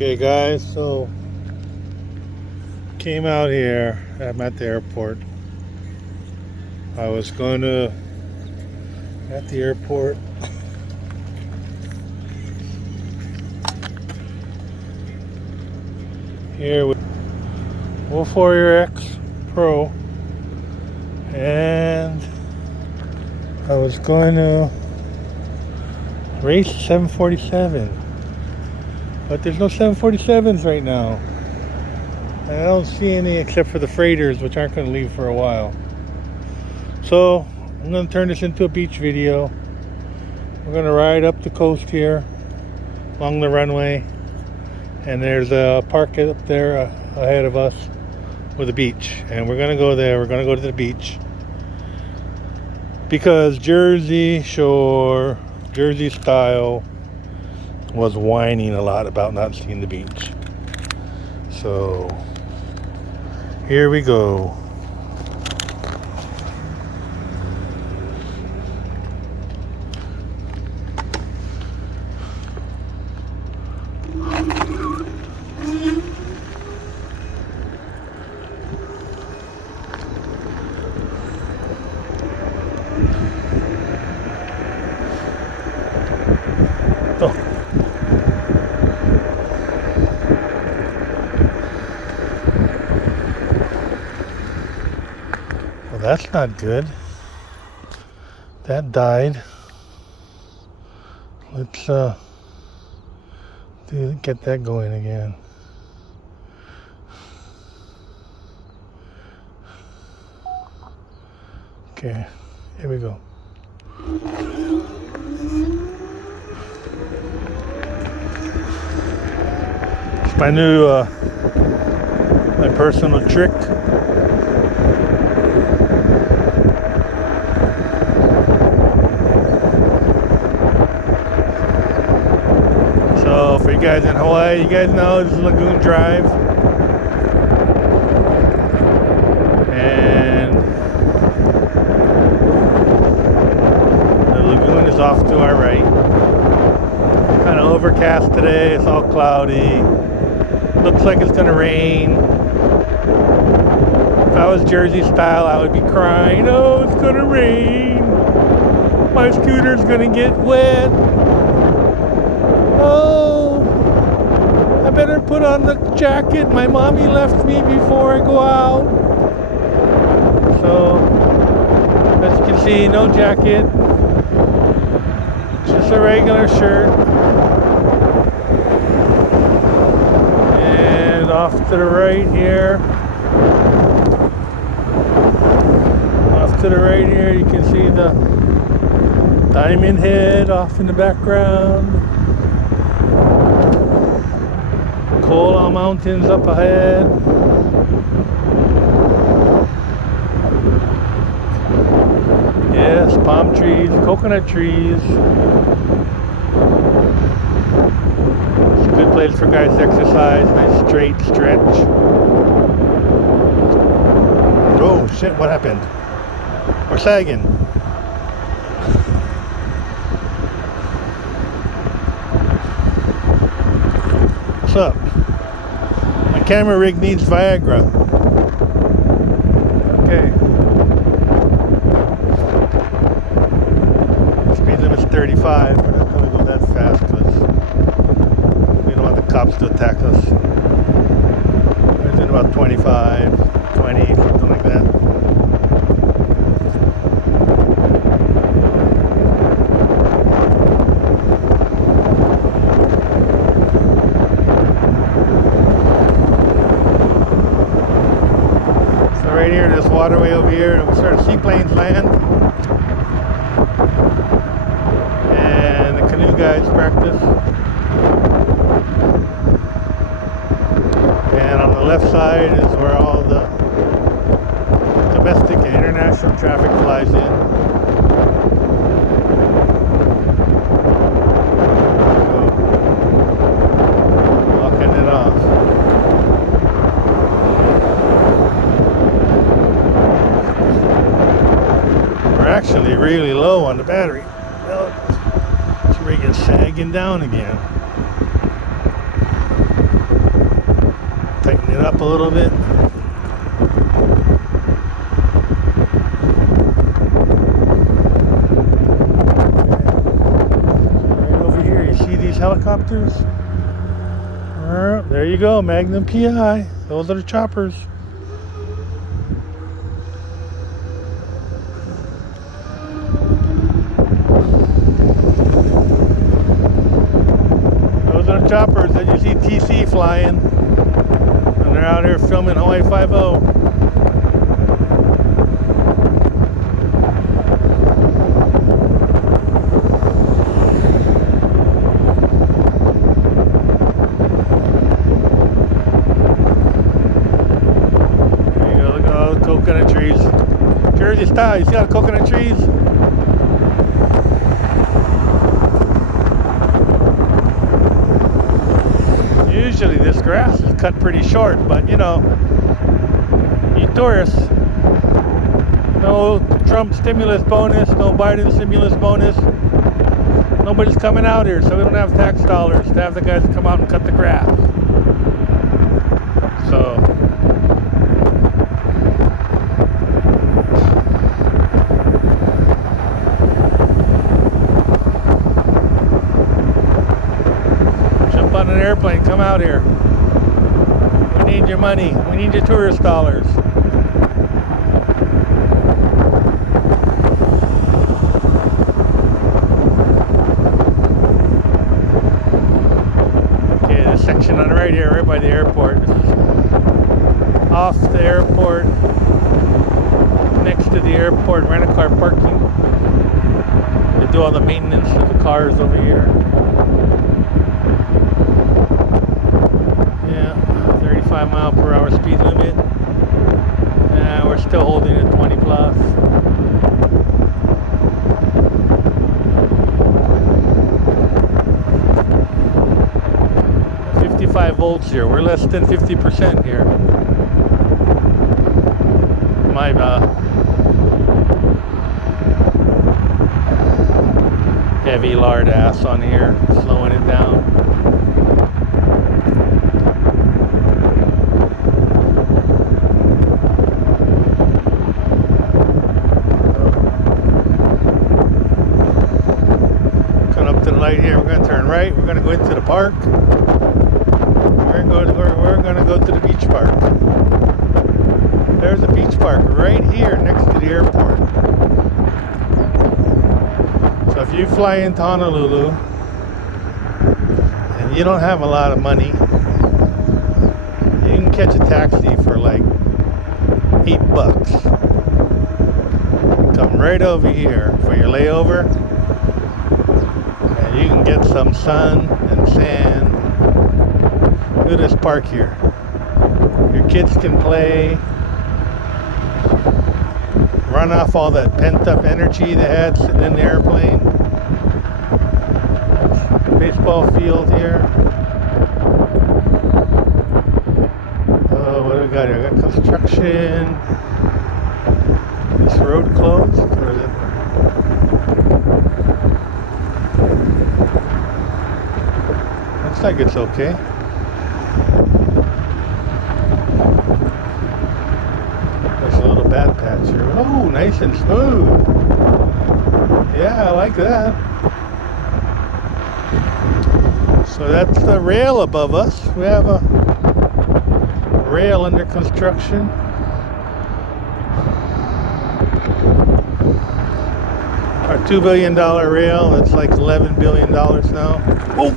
Okay guys, so came out here. I'm at the airport. I was going to at the airport. Here with Wolf Warrior X Pro, and I was going to race 747, but there's no 747s right now. I don't see any except for the freighters, which aren't going to leave for a while. So I'm going to turn this into a beach video. We're going to ride up the coast here along the runway, and there's a park up there ahead of us with a beach, and we're going to go there. We're going to go to the beach because Jersey Shore, Jersey style, was whining a lot about not seeing the beach. So here we go. Oh. Well, that's not good. That died. Let's get that going again. Okay, here we go. It's my new, my personal trick. So for you guys in Hawaii, you guys know this is Lagoon Drive. And the lagoon is off to our right. Kind of overcast today, it's all cloudy. Looks like it's gonna rain. If I was Jersey style, I would be crying, oh, it's gonna rain. My scooter's gonna get wet. Oh, I better put on the jacket. My mommy left me before I go out. So, as you can see, no jacket. Just a regular shirt. And off to the right here. Off to the right here, you can see the Diamond Head off in the background. Kola Mountains up ahead. Yes, palm trees, coconut trees. It's a good place for guys to exercise. Nice straight stretch. Oh shit, what happened? We're sagging. What's up? My camera rig needs Viagra. Okay. Speed limit's 35. We're not going to go that fast because we don't want the cops to attack us. We're doing about 25, 20, something like that. Right here, this waterway over here, and we start to seaplanes land. And the canoe guys practice. And on the left side is where all the domestic and international traffic flies in. So, walking it off. Actually really low on the battery. Well, this rig is sagging down again. Tighten it up a little bit. Right over here, you see these helicopters? There you go, Magnum PI. Those are the choppers. Those are the choppers that you see TC flying. And they're out here filming Hawaii 5-0. Coconut trees. Jersey style, you see all the coconut trees? Usually this grass is cut pretty short, but you know, you tourists, no Trump stimulus bonus, no Biden stimulus bonus, nobody's coming out here, so we don't have tax dollars to have the guys come out and cut the grass. So on an airplane, come out here. We need your money. We need your tourist dollars. Okay, this section on the right here, right by the airport. Off the airport, next to the airport, rent-a-car parking. They do all the maintenance of the cars over here. 5-mile-per-hour speed limit. We're still holding it 20 plus. $55 volts here. We're less than 50% here. My heavy lard ass on here, slowing it down. Here, we're going to turn right. We're going to go into the park. We're going to go to the beach park. There's a beach park right here next to the airport. So if you fly into Honolulu and you don't have a lot of money, you can catch a taxi for like $8. Come right over here for your layover. You can get some sun and sand. Look at this park here. Your kids can play, run off all that pent-up energy they had sitting in the airplane. Baseball field here. Oh, what do we got here? We got construction. Is this road closed, or is it? Looks like it's okay. There's a little bad patch here. Oh, nice and smooth. Yeah, I like that. So that's the rail above us. We have a rail under construction. Our $2 billion rail, that's like $11 billion now. Oh!